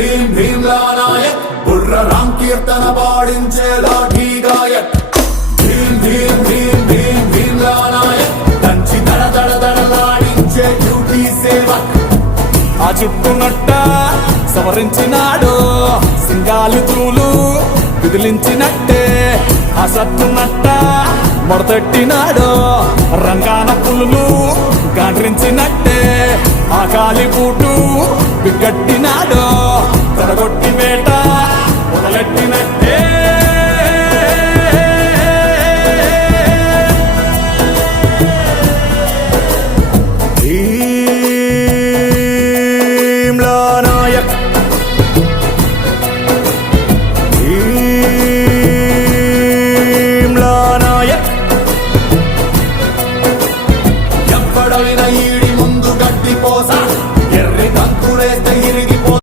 భీం భీమ్లా నాయక్ బుర్ర రామ్ కీర్తన పాడించే లాఠీ గాయక్ భీం భీం భీం భీం భీమ్లా నాయక్ దంచి దడ దడ దడలాడించే డ్యూటీ సేవక్ ఆ చుట్టునట్ట సవరించినాడు సింగాలు చూలు విదిలించినట్టే ఆ సత్తునట్ట మొడతెట్టినాడు రంగాన పులులు గాండ్రించినట్టే ఆ కాలి బూటు బిగ్గట్టినాడు తడగొట్టి వేట